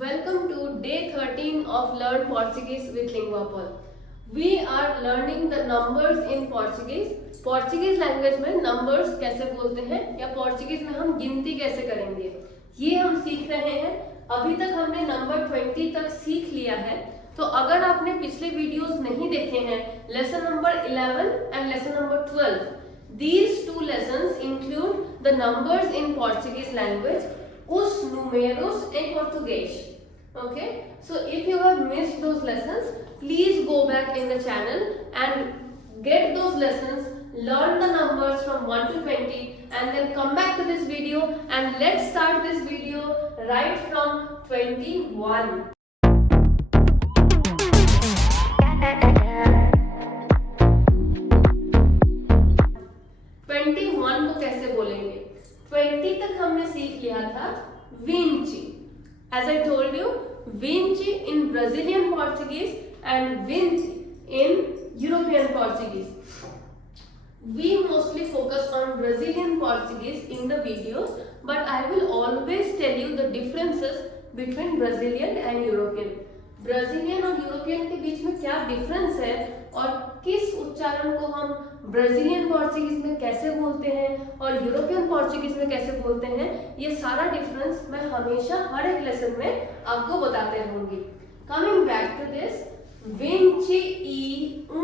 Welcome to day 13 of Learn Portuguese with Linguapol. We are learning the numbers in Portuguese. Portuguese language में numbers कैसे बोलते हैं या Portuguese में हम गिनती कैसे करेंगे ये हम सीख रहे हैं। अभी तक हमने नंबर 20 तक सीख लिया है, तो अगर आपने पिछले वीडियोस नहीं देखे हैं, lesson number 11 and lesson number 12, these two lessons include the numbers in Portuguese language, os números em português. Okay, so if you have missed those lessons, please go back in the channel and get those lessons, learn the numbers from 1 to 20 and then come back to this video and let's start this video right from 21. को कैसे बोलेंगे? 20 तक हमने सीख लिया था Vinci. As I told you, vinci in Brazilian Portuguese and vinci in European Portuguese. We mostly focus on Brazilian Portuguese in the videos, but I will always tell you the differences between Brazilian and European. Brazilian और European के बीच में क्या difference है और किस उच्चारण को हम ब्राजीलियन पोर्चुगीज में कैसे बोलते हैं और यूरोपियन पोर्चुगीज में कैसे बोलते हैं, ये सारा डिफरेंस मैं हमेशा हर एक लेसन में आपको बताते रहूंगी. कमिंग बैक टू दिस, विंची ई ऊ,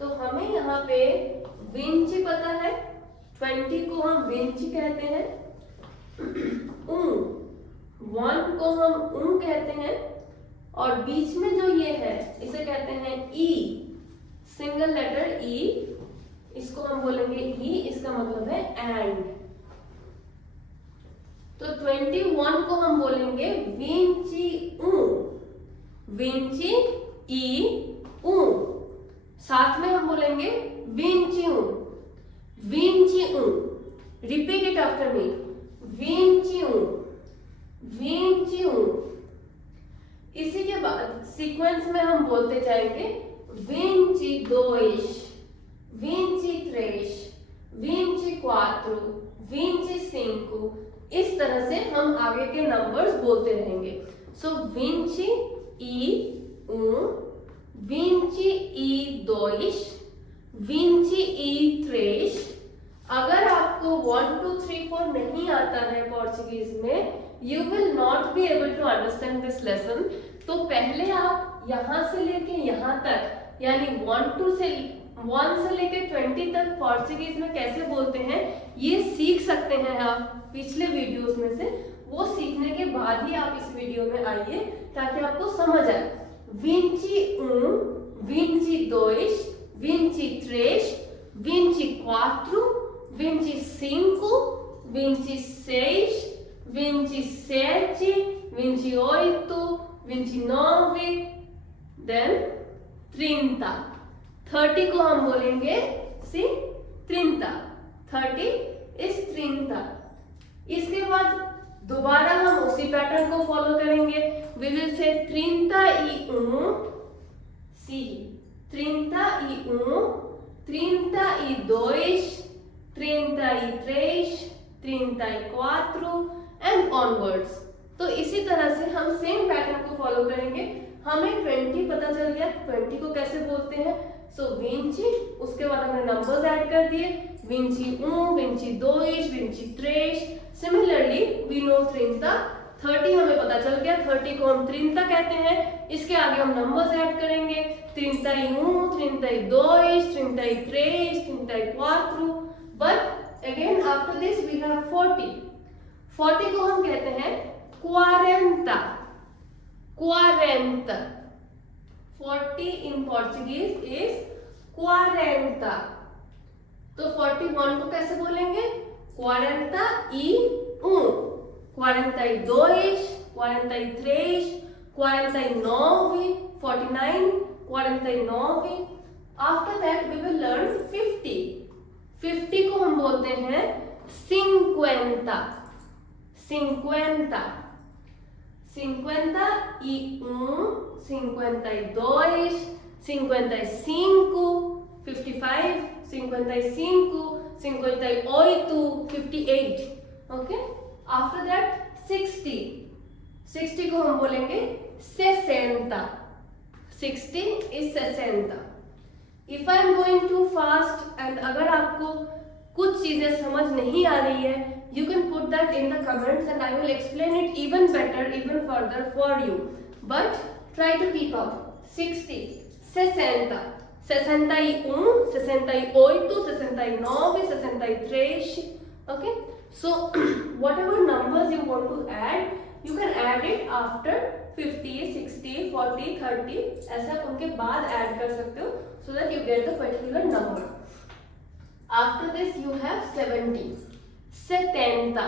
तो हमें यहाँ पे विंची पता है, 20 को हम विंची कहते हैं, ऊ 1 को हम ऊं कहते हैं और बीच में जो ये है इसे कहते हैं ई, सिंगल लेटर ई, इसको हम बोलेंगे ई, इसका मतलब है एंड. तो 21 को हम बोलेंगे विंची ऊ, विंची ई ऊ, साथ में हम बोलेंगे विंची ऊ, विंची ऊ. रिपीट इट आफ्टर मी, विंची ऊ, विंची ऊ. इसी के बाद सीक्वेंस में हम बोलते जाएंगे विंची दोis, विंची três, विंची quatro, विंची cinco. इस तरह से हम आगे के नंबर्स बोलते रहेंगे. सो विंची ई ऊ, विंची ई दोis, विंची ई três. अगर आपको 1 2 3 4 नहीं आता है पोर्चुगीज में, you will not be able to understand this lesson. तो पहले आप यहाँ से लेके यहाँ तक, यानी 1 से लेके 20 तक पोर्चुगीज में कैसे बोलते हैं ये सीख सकते हैं आप पिछले वीडियोस में से. वो सीखने के बाद ही आप इस वीडियो में आइए ताकि आपको समझ आए. विंची ऊ, विंची दोis, विंची três, विंची quatro, विंची cinco, विंची seis, 27, 28, 29, then 30. 30 को हम बोलेंगे सी 30. 30 is 30. इसके बाद दोबारा हम उसी पैटर्न को फॉलो करेंगे. We will say 31, see 31, 32, 33, 34 and onwards. तो इसी तरह से हम सेम पैटर्न को फॉलो करेंगे. हमें 20 पता चल गया, 20 को कैसे बोलते हैं. सो विंची, उसके बाद हमने नंबर्स ऐड कर दिए, विंची ऊ, विंची दोis, विंची três. सिमिलरली वी नो 30 हमें पता चल गया, 30 को हम 30 कहते हैं. इसके आगे हम नंबर्स ऐड करेंगे, 31, 32, 33, 34. But again after this we have 40. 40 को हम कहते हैं 40. 40. 40 in Portuguese is 40. तो 41 को कैसे बोलेंगे? 41, 42, 43, 49, 49, 49. After that we will learn 50. 50 को हम बोलते हैं 50. 50, 51, 52, 55, 55, 55, 58, 58. Okay. After that 60, 60 को हम बोलेंगे 60. 60 is 60. If I am going too fast and अगर आपको कुछ चीजें समझ नहीं आ रही है, you can put that in the comments and I will explain it even better, even further for you. But try to keep up. 60, 60, 61, 68, 69, 63. Okay? So whatever numbers you want to add, you can add it after 50, 60, 40, 30. ऐसा उनके बाद add कर सकते हो, so that you get the particular number. After this you have 70. 70.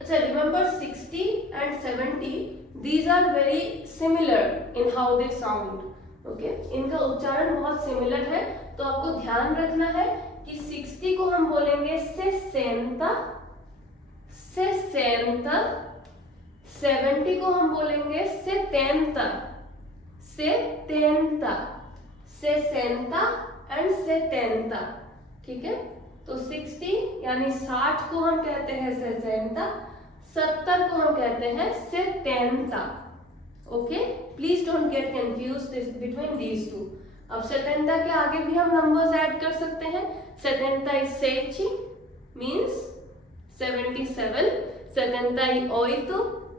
अच्छा, remember 60 and 70. These are very similar in how they sound. Okay? इनका उच्चारण बहुत similar है, तो आपको ध्यान रखना है कि 60 को हम बोलेंगे 60. 60. 70 को हम बोलेंगे 70. 70. 60 and 70. ठीक है? तो 60 यानी 60 को हम कहते हैं 60. 70 को हम कहते हैं 70. Okay, please don't get confuse between these two. अब 70 के आगे भी हम नंबर्स ऐड कर सकते हैं. 77 means 77. 78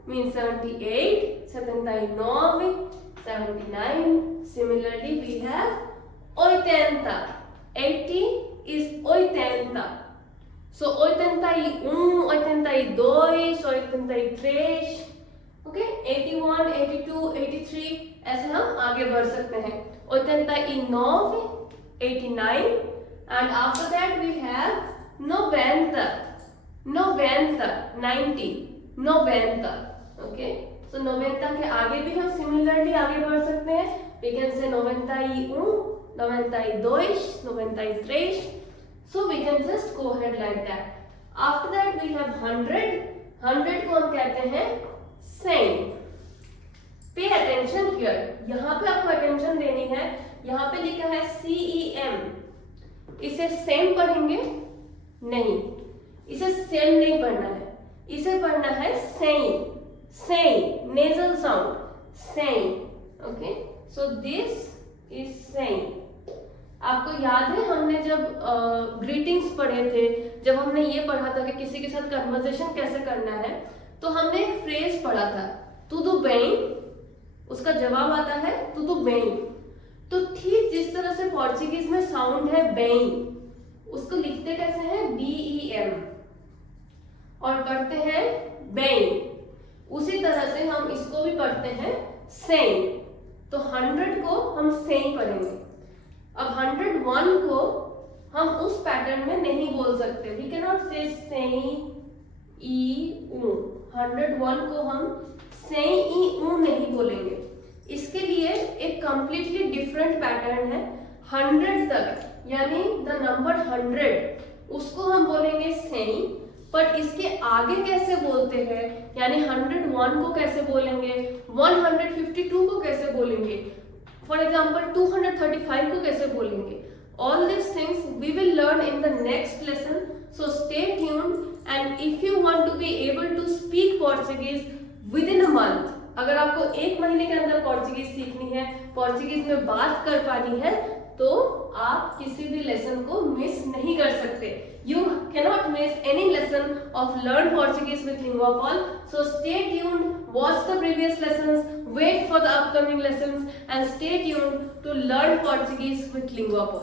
means 78, 79, 79. Similarly, we have 80. 80 is 80. So 81, 82, 83. Okay, 81, 82, 83. ऐसे हम आगे बढ़ सकते हैं. 89, 89, and after that we have 90, 90, 90. Okay, सो 90 के आगे भी हम सिमिलरली आगे बढ़ सकते हैं. We can say 91, 92, 93. So we can just go ahead like that. After that we have 100. 100 को हम कहते हैं 100. Pay attention here. यहाँ पे आपको अटेंशन देनी है. यहाँ पे लिखा है CEM. इसे सेम पढ़ेंगे नहीं, इसे सेम नहीं पढ़ना है, इसे पढ़ना है same. Saying, nasal sound, saying. Okay, so this is saying. आपको याद है हमने जब ग्रीटिंग्स पढ़े थे, जब हमने ये पढ़ा था कि किसी के साथ कन्वर्सेशन कैसे करना है, तो हमने एक फ्रेज पढ़ा था, तुदु बेन. उसका जवाब आता है तुदु बेन. तो ठीक जिस तरह से पोर्चुगीज में साउंड है बेन, उसको लिखते कैसे हैं? BEM, और पढ़ते हैं बेन. उसी तरह से हम इसको भी पढ़ते हैं सेम. तो 100 को हम सेम पढ़ेंगे. अब 101 को हम उस पैटर्न में नहीं बोल सकते. वी कैन नॉट से ई ऊ. 101 को हम से ई ऊ नहीं बोलेंगे. इसके लिए एक कंप्लीटली डिफरेंट पैटर्न है. 100 तक यानी द नंबर 100, उसको हम बोलेंगे सेई. पर इसके आगे कैसे बोलते हैं, यानी 101 को कैसे बोलेंगे, 152 को कैसे बोलेंगे, फॉर एग्जाम्पल 235 को कैसे बोलेंगे. All this things we will learn in the next lesson. So stay tuned. And if you want to be able to speak Portuguese within a month, अगर आपको एक महीने के अंदर पोर्चुगीज सीखनी है, पोर्चुगीज में बात कर पानी है, तो आप किसी भी लेसन को मिस नहीं कर सकते. You cannot miss any lesson of Learn Portuguese with Linguapol. So stay tuned, watch the previous lessons, wait for the upcoming lessons, and stay tuned to Learn Portuguese with Linguapol.